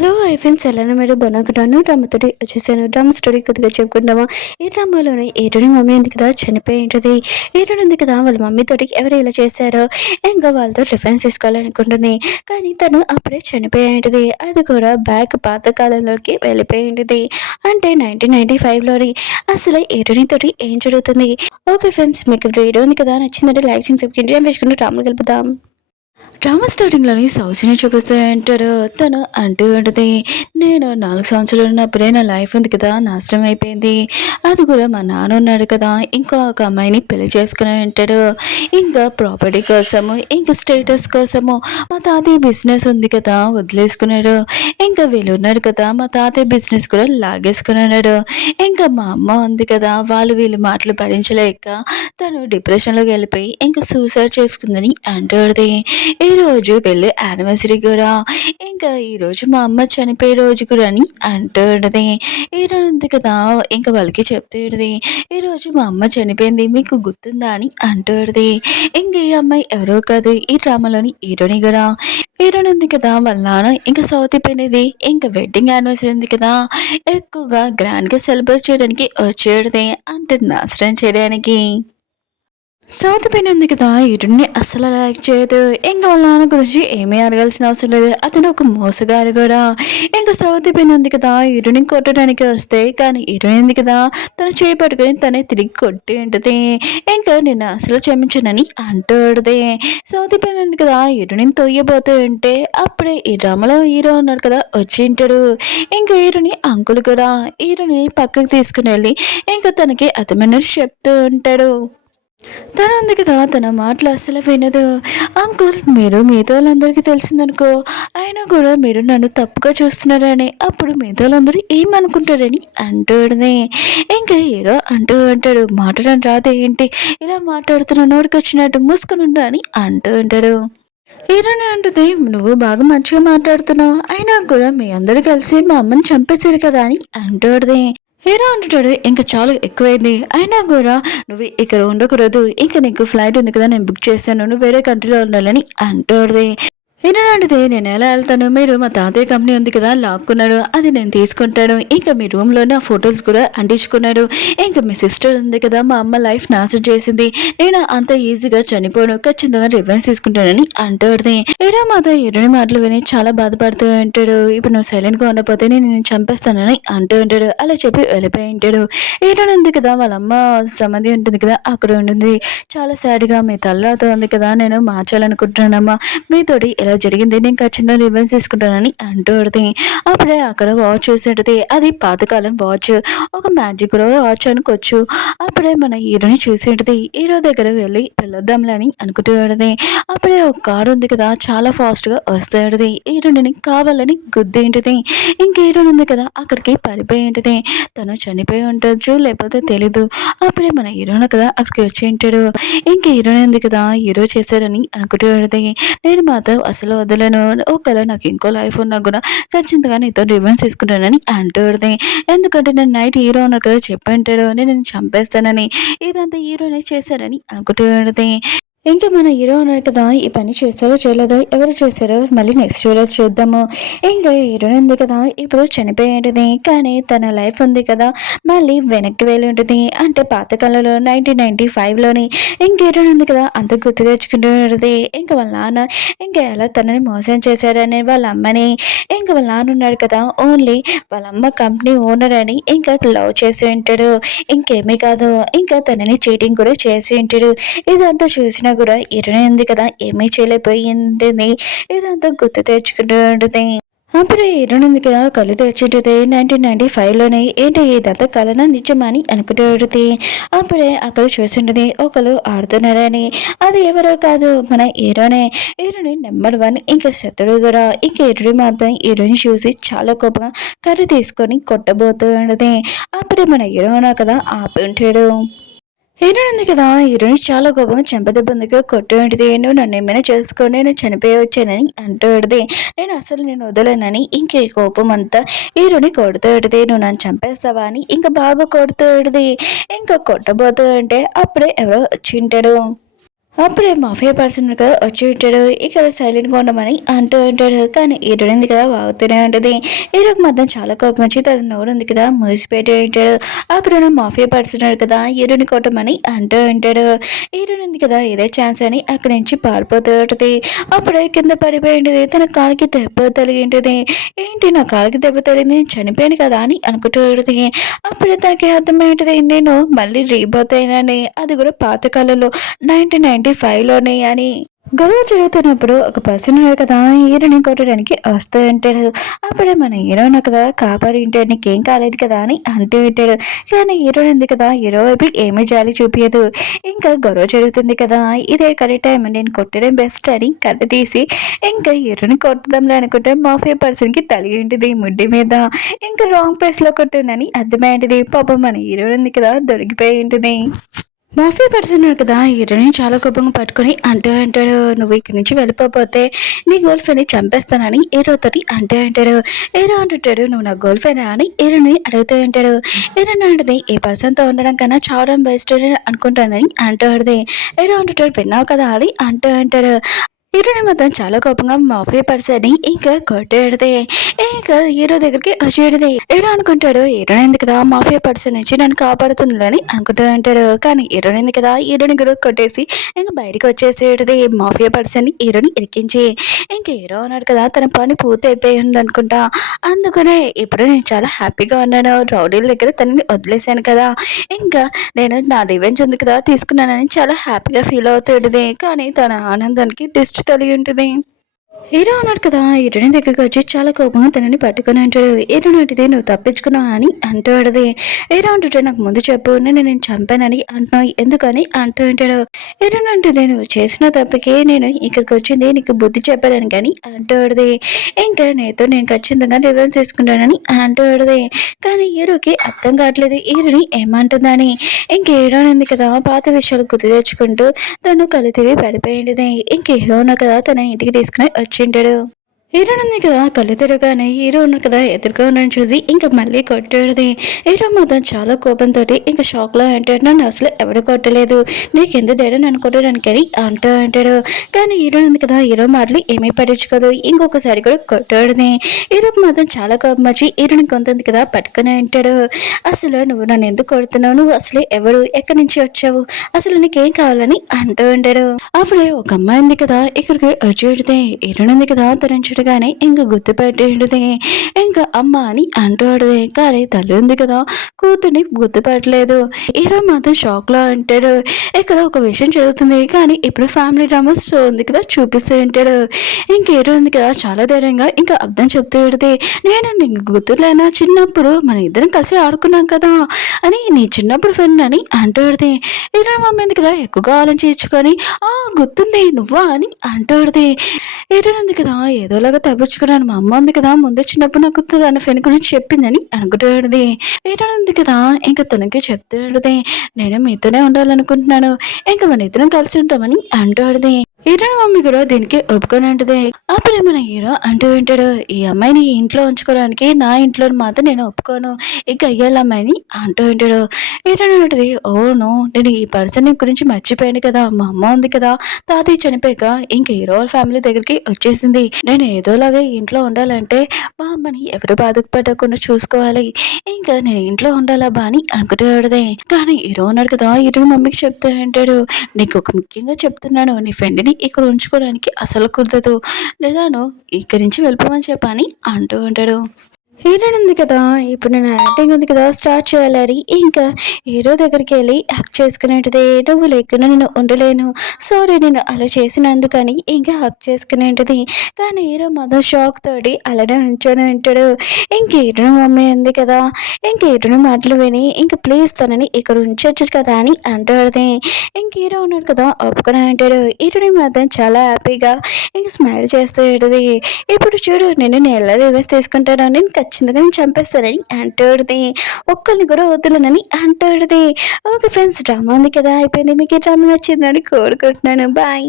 Hello I friends ఎలా మీరు బాగున్నాను. డ్రామాతోటి వచ్చేసాను. డ్రామా స్టోరీ కొద్దిగా చెప్పుకుంటామా. ఈ డ్రామాలోనే ఏరుని మమ్మీ ఉంది కదా చనిపోయి ఉంటుంది. ఏరుని ఉంది కదా వాళ్ళ మమ్మీతోటి ఎవరు ఇలా చేశారో ఇంకా వాళ్ళతో రిఫరెన్స్ తీసుకోవాలనుకుంటుంది. కానీ తను అప్పుడే చనిపోయి ఉంటుంది. అది కూడా బ్యాక్ పాతకాలంలోకి వెళ్ళిపోయి ఉంటుంది. అంటే 1995లోని అసలు ఏరునితోటి ఏం జరుగుతుంది. ఓకే ఫ్రెండ్స్, మీకు వీడియో ఉంది కదా నచ్చిందంటే లైక్ చేసి సబ్స్క్రైబ్ చేసుకుంటూ డ్రామాలు కలుపుదాం. డ్రామా స్టార్టింగ్లోని సౌజన్య చూపిస్తూ ఉంటాడు. తను అంటూ ఉంటుంది, నేను 4 సంవత్సరాలు ఉన్నప్పుడే నా లైఫ్ ఉంది కదా నాశనం అయిపోయింది. అది కూడా మా నాన్న ఉన్నాడు కదా ఇంకో ఒక అమ్మాయిని పెళ్లి చేసుకుని ఉంటాడు. ఇంకా ప్రాపర్టీ కోసము ఇంకా స్టేటస్ కోసము మా తాతయ్య బిజినెస్ ఉంది కదా వదిలేసుకున్నాడు. ఇంకా వీళ్ళు ఉన్నారు కదా మా తాతయ్య బిజినెస్ కూడా లాగేసుకున్నాడు. ఇంకా మా అమ్మ ఉంది కదా వీళ్ళు మాటలు భరించలేక తను డిప్రెషన్లోకి వెళ్ళిపోయి ఇంకా సూసైడ్ చేసుకుందని అంటుంది. ఈరోజు పెళ్ళి యానివర్సరీ కూడా, ఇంకా ఈరోజు మా అమ్మ చనిపోయే రోజు కూడా అని అంటుంది. ఈరోజు ఉంది కదా ఇంకా వాళ్ళకి చెప్తుంది, ఈరోజు మా అమ్మ చనిపోయింది మీకు గుర్తుందా అని అంటుంది. ఇంక ఈ అమ్మాయి ఎవరో కాదు ఈ డ్రామాలోని హీరోని కూడా. హీరోని ఉంది కదా వాళ్ళ నాన్న ఇంకా సౌత్ అయిపోయినది ఇంకా వెడ్డింగ్ యానివర్సరీ ఉంది కదా ఎక్కువగా గ్రాండ్గా సెలబ్రేట్ చేయడానికి వచ్చేది అంటే నాశనం చేయడానికి. సౌత్ పెన్ ఉంది కదా ఇరుడిని అస్సలు లైక్ చేయదు. ఇంకా వాళ్ళ నాన్న గురించి ఏమీ అడగాల్సిన అవసరం లేదు, అతను ఒక మోసగాడు కూడా. ఇంకా సౌత్ పెన్ ఉంది కదా ఇరుని కొట్టడానికి వస్తే కానీ ఇరుని ఉంది కదా తన చేయి పట్టుకొని తనే తిరిగి కొట్టి ఉంటుంది. ఇంకా నేను అసలు క్షమించనని అంటుంది. సౌత్ పెన్ ఉంది కదా ఇరుని తొయ్యబోతూ ఉంటే అప్పుడే ఈ డ్రామాలో హీరో ఉన్నాడు కదా వచ్చి ఉంటాడు. ఇంకా హీరోని అంకుల్ కూడా హీరోని పక్కకు తీసుకుని వెళ్ళి ఇంకా తనకి అతమైన చెప్తూ ఉంటాడు. తను ఉంది కదా తన మాటలు అస్సలు వినదు. అంకుల్ మీరు మిగతా వాళ్ళందరికీ తెలిసిందనుకో అయినా కూడా మీరు నన్ను తప్పుగా చూస్తున్నారని అప్పుడు మిగతా వాళ్ళందరూ ఏమనుకుంటారని అంటుంది. ఇంకా హీరో అంటూ అంటాడు, మాట్లాడని రాదే ఏంటి ఇలా మాట్లాడుతున్న నోటికి వచ్చినట్టు మూసుకుని ఉండు అని అంటూ ఉంటాడు. హీరోని అంటుంది, నువ్వు బాగా మంచిగా మాట్లాడుతున్నావు అయినా కూడా మీ అందరూ కలిసి మా అమ్మని చంపేశారు కదా అని అంటుంది. హీరో అంటాడు, ఇంకా చాలా ఎక్కువైంది అయినా కూడా నువ్వు ఇక్కడ ఉండకూడదు, ఇంకా నీకు ఫ్లైట్ ఉంది కదా నేను బుక్ చేశాను, నువ్వు వేరే కంట్రీలో ఉండాలని అంటుంది. ఏంటంటే నేను ఎలా వెళ్తాను, మీరు మా తాతయ్య కంపెనీ ఉంది కదా లాక్కున్నాడు అది నేను తీసుకుంటాను, ఇంకా మీ రూమ్లోనే ఆ ఫొటోస్ కూడా అంటించుకున్నాడు, ఇంకా మీ సిస్టర్ ఉంది కదా మా అమ్మ లైఫ్ నాశనం చేసింది, నేను అంత ఈజీగా చనిపోను, ఖచ్చితంగా రివెన్స్ తీసుకుంటానని అంటాడు. ఏడో మాతో ఎరుని మాటలు విని చాలా బాధపడుతూ ఉంటాడు. ఇప్పుడు నువ్వు సైలెంట్గా ఉండకపోతే నేను చంపేస్తానని అంటూ ఉంటాడు. అలా చెప్పి వెళ్ళిపోయి ఉంటాడు. ఏడో ఉంది కదా వాళ్ళ అమ్మ సమాధి ఉంటుంది కదా అక్కడ ఉంటుంది. చాలా సాడ్గా మీ తలరాతో ఉంది కదా నేను మార్చాలనుకుంటున్నానమ్మా, మీతోటి ఇలా జరిగింది, నేను ఖచ్చితంగా రివెన్స్ తీసుకుంటానని అంటుంది. అప్పుడే అక్కడ వాచ్ చూసేటది, అది పాతకాలం వాచ్, ఒక మ్యాజిక్ వాచ్ అనుకోవచ్చు. అప్పుడే మన హీరోని చూసేటది, హీరో దగ్గర వెళ్ళి పిల్లొద్దాంలని అనుకుంటుంది. అప్పుడే ఒక కారు ఉంది కదా చాలా ఫాస్ట్గా వస్తుంది, హీరోని కావాలని గుద్దేంటిది. ఇంక హీరోని ఉంది కదా అక్కడికి పడిపోయి ఉంటుంది. తను చనిపోయి ఉండొచ్చు లేకపోతే తెలీదు. అప్పుడే మన హీరోని కదా అక్కడికి వచ్చి ఉంటాడు. ఇంక హీరోని ఉంది కదా హీరో చేశారని అనుకుంటుంది. నేను మాత్రం అసలు వదలను, ఒకవేళ నాకు ఇంకో లైఫ్ ఉన్నా కూడా ఖచ్చితంగా నీతో రివెన్స్ తీసుకుంటానని అంటుంది. ఎందుకంటే నేను నైట్ హీరో ఉన్నా కదా చెప్పంటాడు నేను చంపేస్తానని, ఇదంతా హీరోనే చేశారని అనుకుంటుంది. ఇంకా మన హీరో ఉన్నాడు కదా ఈ పని చేస్తారో చేయలేదో ఎవరు చేశారో మళ్ళీ నెక్స్ట్ వీడియో చూద్దాము. ఇంకా హీరోయిన్ ఉంది కదా ఇప్పుడు చనిపోయి ఉంటుంది, కానీ తన లైఫ్ ఉంది కదా మళ్ళీ వెనక్కి వెళ్ళి ఉంటుంది. అంటే పాతకాలంలో 1995లోని ఇంక హీరోయిన్ ఉంది కదా అంత గుర్తు తెచ్చుకుంటూ ఉంటుంది. ఇంకా వాళ్ళ నాన్న ఇంకా ఎలా తనని మోసం చేశారని వాళ్ళ అమ్మని, ఇంకా వాళ్ళ నాన్న ఉన్నాడు కదా ఓన్లీ వాళ్ళ అమ్మ కంపెనీ ఓనర్ అని ఇంకా లవ్ చేసి ఉంటాడు. ఇంకేమీ కాదు ఇంకా తనని చీటింగ్ కూడా చేసి ఉంటాడు. ఇదంతా చూసిన కూడా ఇరునే ఉంది కదా ఏమీ చేయలేకపోయింది, ఇదంతా గుర్తు తెచ్చుకుంటూ ఉంటుంది. అప్పుడు హీరోయిన్ ఉంది కదా కళ్ళు తెచ్చుంటుంది. 1995లోనే ఏంటి ఇదంతా కలనా నిజమా అని అనుకుంటుంది. అప్పుడే అక్కడ చూసింటుంది ఒకరు ఆడుతున్నారని, అది ఎవరో కాదు మన హీరోనే. హీరోని నెంబర్ 1 ఇంకా శత్రుడు కూడా. ఇంకా హీరోని మాత్రం హీరోయిన్ చూసి చాలా కోపంగా కర్రీ తీసుకొని కొట్టబోతూ ఉంటుంది. అప్పుడే మన హీరో కదా ఆపి ఉంటాడు. హీరోయిన్ ఉంది కదా హీరోయిన్ చాలా కోపంగా చెంపదెబ్బందుగా కొట్టు ఉంటుంది. నువ్వు నన్ను ఏమైనా చేసుకొని నేను చనిపోయి వచ్చానని అంటుంది. నేను వదలనని ఇంకే కోపం అంతా హీరోని కొడుతూ ఉంటుంది. నువ్వు నన్ను చంపేస్తావా అని ఇంకా బాగా కొడుతూ ఉంటుంది. ఇంకా కొట్టబోతూ అంటే అప్పుడే ఎవరో వచ్చింటాడు. అప్పుడే మాఫియా పర్సన్ కదా వచ్చి ఉంటాడు. ఇక్కడ సైలెంట్గా ఉండమని అంటూ ఉంటాడు. కానీ ఈడుంది కదా వాగుతూనే ఉంటుంది. ఈరోజు మాత్రం చాలా కోపం వచ్చి తన నోరు ఉంది కదా మూసిపెట్టి ఉంటాడు. అక్కడ ఉన్న మాఫియా పర్సన్ కదా ఈరుని కొట్టమని అంటూ ఉంటాడు. ఈరునింది కదా ఇదే ఛాన్స్ అని అక్కడి నుంచి పారిపోతూ ఉంటుంది. అప్పుడే కింద పడిపోయి ఉంటుంది. తన కాలికి దెబ్బ తగిలి ఉంటుంది. ఏంటి నా కాలికి దెబ్బ తగిలింది, నేను చనిపోయాను కదా అని అనుకుంటూ ఉంటుంది. అప్పుడే తనకి అర్థమైంటుంది, నేను మళ్ళీ రీబర్త్ అయినాని, అది కూడా పాతకాలంలో 1995లోనే అని. గొడవ జరుగుతున్నప్పుడు ఒక పర్సన్ ఉన్నాడు కదా హీరోని కొట్టడానికి వస్తూ ఉంటాడు. అప్పుడే మన హీరోయిన్ కదా కాపాడి ఉంటాడు, నీకేం కాలేదు కదా అని అంటూ ఉంటాడు. కానీ హీరోయిన్ ఉంది కదా హీరో వైపు ఏమీ జాలి చూపించదు. ఇంకా గొడవ జరుగుతుంది కదా, ఇదే కరెక్ట్ టైం, నేను కొట్టడం బెస్ట్ అని కట్ట తీసి ఇంకా హీరోని కొట్టడంలో అనుకుంటే మాఫియా పర్సన్కి తలిగి ఉంటుంది ముడ్డి మీద. ఇంకా రాంగ్ ప్లేస్లో కొట్టుందని అర్థమైంటుంది. పాపం మన హీరోయిన్ ఉంది కదా దొరికిపోయి ఉంటుంది. మాఫియా పర్సన్ కదా హీరోని చాలా కోపంగా పట్టుకొని అంటూ అంటాడు, నువ్వు ఇక్కడి నుంచి వెళ్ళిపోతే నీ గర్ల్ ఫ్రెండ్ని చంపేస్తానని హీరోతోటి అంటూ అంటాడు. హీరో అంటుంటాడు, నువ్వు నా గర్ల్ ఫ్రెండ్ అని హీరోని అడుగుతూ ఉంటాడు. హీరో అంటది, ఏ పర్సన్తో ఉండడం కన్నా చావడం బెస్ట్ అనుకుంటానని అంటూ అడిది. హీరో అంటుంటాడు, విన్నావు కదా అని అంటూ అంటాడు. హీరోని మాత్రం చాలా కోపంగా మాఫియా పర్సన్ని ఇంకా కొట్టేడితే ఇంకా హీరో దగ్గరికి వచ్చేడితే హీరో అనుకుంటాడు, హీరోని ఎందుకు కదా మాఫియా పర్సన్ నుంచి నన్ను కాపాడుతుందని అనుకుంటూ ఉంటాడు. కానీ హీరోని ఎందుకు కదా హీరోని కూడా కొట్టేసి ఇంకా బయటకు వచ్చేసేది మాఫియా పర్సన్ని హీరోని ఇరికించి. ఇంకా హీరో అన్నాడు కదా తన పని పూర్తి అయిపోయింది అనుకుంటా, అందుకనే ఇప్పుడు నేను చాలా హ్యాపీగా ఉన్నాను, రౌడీల దగ్గర తనని వదిలేశాను కదా, ఇంకా నేను నా రివెంజ్ ఉంది కదా తీసుకున్నానని చాలా హ్యాపీగా ఫీల్ అవుతుంది. కానీ తన ఆనందానికి దిష్టి తగిలి ఉంటుంది. హీరో అన్నాడు కదా హీరోని దగ్గరికి వచ్చి చాలా కోపంగా తనని పట్టుకుని అంటాడు. హీరో నాటిది నువ్వు తప్పించుకున్నావు అని అంటూ అడిది. హీరో అంటుంటే నాకు ముందు చెప్పు, నేను చంపానని అంటున్నావు ఎందుకని అంటూ ఉంటాడు. హీరో అంటే నువ్వు చేసిన తప్పకే నేను ఇక్కడికి వచ్చింది నీకు బుద్ధి చెప్పాలని కానీ అంటూ అడిది. ఇంకా నేను ఖచ్చితంగా రివెంజ్ తీసుకుంటానని అంటూ అడిది. కానీ హీరోకి అర్థం కావట్లేదు హీరోని ఏమంటుందని. ఇంక హీరో ఉంది కదా పాత విషయాలు గుర్తు తెచ్చుకుంటూ తను కళ్ళు తిరిగి పడిపోయింది. ఇంక హీరో ఉన్నారు కదా తన ఇంటికి తీసుకుని వచ్చింటాడు. హీరోయిన్ ఉంది కదా కళ్ళు తిరగానే హీరో ఉన్నారు కదా ఎదురుగా ఉన్నాను చూసి ఇంకా మళ్ళీ కొట్టాడుది. హీరో మాత్రం చాలా కోపంతో ఇంకా షాక్లో అంటాడు, నన్ను అసలు ఎవరు కొట్టలేదు, నీకెంత ధైర్యం నన్ను కొట్టడానికి అంటూ అంటాడు. కానీ హీరోయిన్ ఉంది కదా హీరో మాటలు ఏమీ పట్టించుకోదు. ఇంకొకసారి కూడా కొట్టాడుది. హీరోకి మాత్రం చాలా కోపం వచ్చి హీరోని కొంతుంది కదా పట్టుకుని అంటాడు, అసలు నువ్వు నన్ను ఎందుకు కొడుతున్నావు, నువ్వు అసలు ఎవరు, ఎక్కడి నుంచి వచ్చావు, అసలు నీకేం కావాలని అంటూ ఉంటాడు. అప్పుడే ఒక అమ్మాయి ఉంది కదా ఇక్కడికి వచ్చేడితే హీరోయిన్ ఉంది కదా తరించడం కానీ ఇంకా గుర్తుపెట్టేది. ఇంకా అమ్మ అని అంటాడుది. కానీ తల్లి ఉంది కదా కూతుర్ని గుర్తుపెట్టలేదు. హీరో మాత్రం షాక్ లో అంటాడు. ఇక్కడ ఒక విషయం జరుగుతుంది కానీ ఇప్పుడు ఫ్యామిలీ డ్రామా షో ఉంది కదా చూపిస్తూ ఉంటాడు. ఇంక హీరో ఉంది కదా చాలా ధైర్యంగా ఇంకా అర్థం చెప్తూ ఉంటుంది, నేను నీకు గుర్తులేనా చిన్నప్పుడు మన ఇద్దరం కలిసి ఆడుకున్నాం కదా అని, నీ చిన్నప్పుడు ఫ్రెండ్ అని అంటాడుది. హీరో మమ్మీ ఉంది కదా ఎక్కువగా ఆలోచించుకొని గుర్తుంది నువ్వా అని అంటాడుది. హీరో ఉంది కదా ఏదోలాగా తప్పించుకున్నాను, మా అమ్మ ఉంది కదా ముందే చిన్నప్పుడు నాకు తన ఫ్రెండ్ గురించి చెప్పిందని అనుకుంటాడుది. హీరో ఉంది కదా ఇంకా తనకి చెప్తాడుది, నేను మీతోనే ఉండాలనుకుంటున్నాను, ఇంకా మన ఇద్దరం కలిసి ఉంటామని అంటాడుది. హీరో మమ్మీ కూడా దీనికి ఒప్పుకొని ఉంటుంది. అప్పుడే మన హీరో అంటూ ఉంటాడు, ఈ అమ్మాయిని ఇంట్లో ఉంచుకోవడానికి నా ఇంట్లో మాత్రం నేను ఒప్పుకోను, ఇక అయ్యాల అమ్మాయిని అంటూ ఉంటాడు. హీరో ఉంటుంది, ఓ నో, నేను ఈ పర్సన్ గురించి మర్చిపోయాను కదా, మా అమ్మ ఉంది కదా తాతయ్య చనిపోయాక ఇంక హీరో ఫ్యామిలీ దగ్గరికి వచ్చేసింది, నేను ఏదోలాగా ఇంట్లో ఉండాలంటే మా అమ్మని ఎవరు బాధపడకుండా చూసుకోవాలి, ఇంకా నేను ఇంట్లో ఉండాలా బా అని అనుకుంటాడుదే. కానీ హీరో ఉన్నాడు కదా హీరో మమ్మీకి చెప్తూ ఉంటాడు, నీకు ఒక ముఖ్యంగా చెప్తున్నాను, నీ ఫ్రెండ్ని ఇక్కడ ఉంచుకోవడానికి అసలు కుదరదు, లేదా ఇక్కడి నుంచి వెళ్ళిపోమని చెప్పని అంటూ ఉంటాడు. హీరోయిన్ ఉంది కదా ఇప్పుడు నేను యాక్టింగ్ ఉంది కదా స్టార్ట్ చేయాలని ఇంకా హీరో దగ్గరికి వెళ్ళి హక్ చేసుకునేటిది, నువ్వు లేకుండా నేను ఉండలేను, సారీ నేను అలా చేసినందుకని ఇంకా హక్ చేసుకునేటిది. కానీ హీరో మాత్రం షాక్ తోటి అలానే ఉంచొని ఉంటాడు. ఇంక హీరోని మమ్మీ ఉంది కదా ఇంక హీరోని మాటలు విని ఇంక ప్లీజ్ తనని ఇక్కడ ఉంచొచ్చు కదా అని అంటాడుది. ఇంక హీరో ఉన్నాడు కదా ఒప్పుకొని అంటాడు. హీరోని మాత్రం చాలా హ్యాపీగా ఇంక స్మైల్ చేస్తూ ఉంటుంది, ఇప్పుడు చూడు నేను ఎలా రివర్స్ తీసుకుంటాను, నేను ఖచ్చితంగా నేను చంపేస్తానని అంటాడుది. ఒక్కరిని కూడా వదలనని అంటాడుది. ఓకే ఫ్రెండ్స్ డ్రామా ఉంది కదా అయిపోయింది. మీకు ఈ డ్రామా నచ్చిందని కోరుకుంటున్నాను. బాయ్.